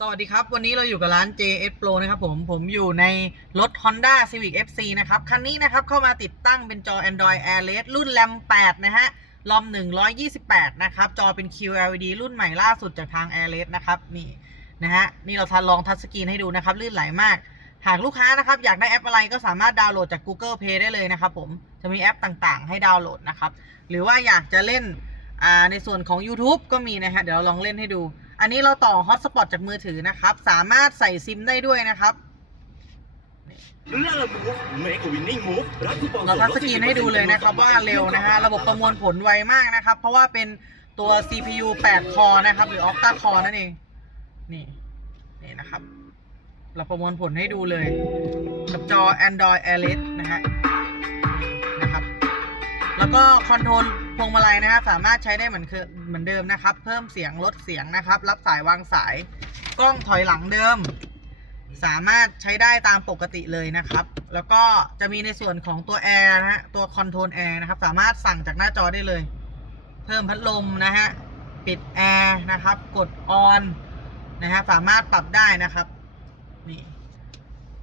สวัสดีครับ วันนี้เราอยู่กับร้าน JS Pro นะครับผม ผมอยู่ในรถ Honda Civic FC นะครับ คันนี้นะครับ เข้ามาติดตั้งเป็นจอ Android Airless รุ่น RAM 8 นะฮะรอม128 นะครับ จอเป็น QLED รุ่นใหม่ล่าสุดจากทาง Airless นะครับ นี่นะฮะ นี่เราทันลองทัชสกรีนให้ดูนะครับ ลื่นไหลมาก หากลูกค้านะครับ อยากได้แอปอะไรก็สามารถดาวน์โหลดจาก Google Play ได้เลยนะครับผม จะมีแอปต่างๆ ให้ดาวน์โหลดนะครับ หรือว่าอยากจะเล่นในส่วนของ YouTube ก็มีนะฮะ เดี๋ยวเราลองเล่นให้ดู อันนี้เราต่อฮอตสปอตจากมือถือนะครับ สามารถใส่ซิมได้ด้วยนะครับล่ามูฟเมกวินนิ่งมูฟรับคูปองเราทัชสกรีนให้ดูเลยนะครับว่าเร็วนะฮะระบบประมวลผลไวมากนะครับ เพราะว่าเป็นตัว CPU 8 คอนะครับ หรือ Octa Core นั่นเอง นี่ นี่นะครับ เราประมวลผลให้ดูเลย กับจอ Android Airless นะฮะนี่นะครับ แล้วก็คอนโทรล พวงมาลัยนะครับสามารถใช้ได้เหมือนเคยเหมือนเดิมนะครับ เพิ่มเสียงลดเสียงนะครับ รับสายวางสาย กล้องถอยหลังเดิม สามารถใช้ได้ตามปกติเลยนะครับ แล้วก็จะมีในส่วนของตัวแอร์นะฮะตัวคอนโทรลแอร์นะครับ สามารถสั่งจากหน้าจอได้เลย เพิ่มพัดลมนะฮะปิดแอร์นะครับ กดออนนะฮะสามารถปรับได้นะครับนี่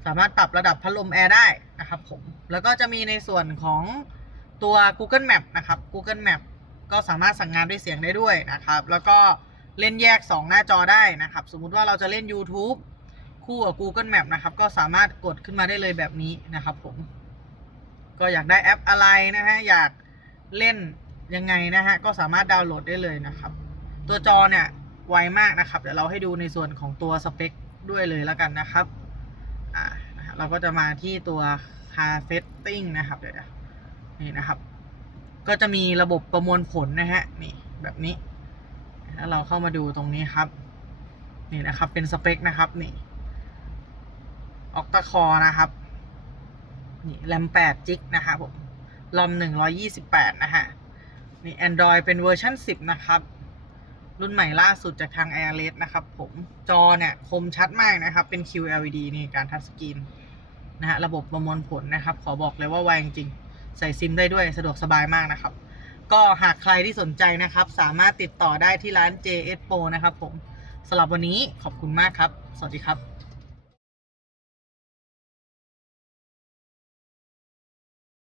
สามารถปรับระดับพัดลมแอร์ได้นะครับผมแล้วก็จะมีในส่วนของ ตัว Google Map นะครับ Google Map ก็สามารถสั่งงานด้วยเสียงได้ด้วยนะครับ แล้วก็เล่นแยก 2 หน้าจอได้นะครับ สมมุติว่าเราจะเล่น YouTube คู่กับ Google Map นะครับ ก็สามารถกดขึ้นมาได้เลยแบบนี้นะครับผม ก็อยากได้แอปอะไรนะฮะ อยากเล่นยังไงนะฮะ ก็สามารถดาวน์โหลดได้เลยนะครับ ตัวจอเนี่ยไวมากนะครับ เดี๋ยวเราให้ดูในส่วนของตัวสเปคด้วยเลยแล้วกันนะครับ อ่า เราก็จะมาที่ตัว car setting นะครับ เดี๋ยว นะนี่นะครับ ก็จะมีระบบประมวลผลนะฮะนี่แบบนี้แล้วเราเข้ามาดูตรงนี้ครับ นี่นะครับ เป็นสเปคนะครับนี่ออกตาคอนะครับนี่แรม8จิกนะครับผมรอม128 นะฮะ นี่ Android เป็นเวอร์ชัน10 นะครับ รุ่นใหม่ล่าสุดจากทาง a i r l e s นะครับผม จอเนี่ยคมชัดมากนะครับ เป็น QLED นี่การทัชสกรีนนะฮะ ระบบประมวลผลนะครับ ขอบอกเลยว่าไวจริง ใส่ซิมได้ด้วยสะดวกสบายมากนะครับ ก็หากใครที่สนใจนะครับ สามารถติดต่อได้ที่ร้าน JS Pro นะครับผมสำหรับวันนี้ขอบคุณมากครับ สวัสดีครับ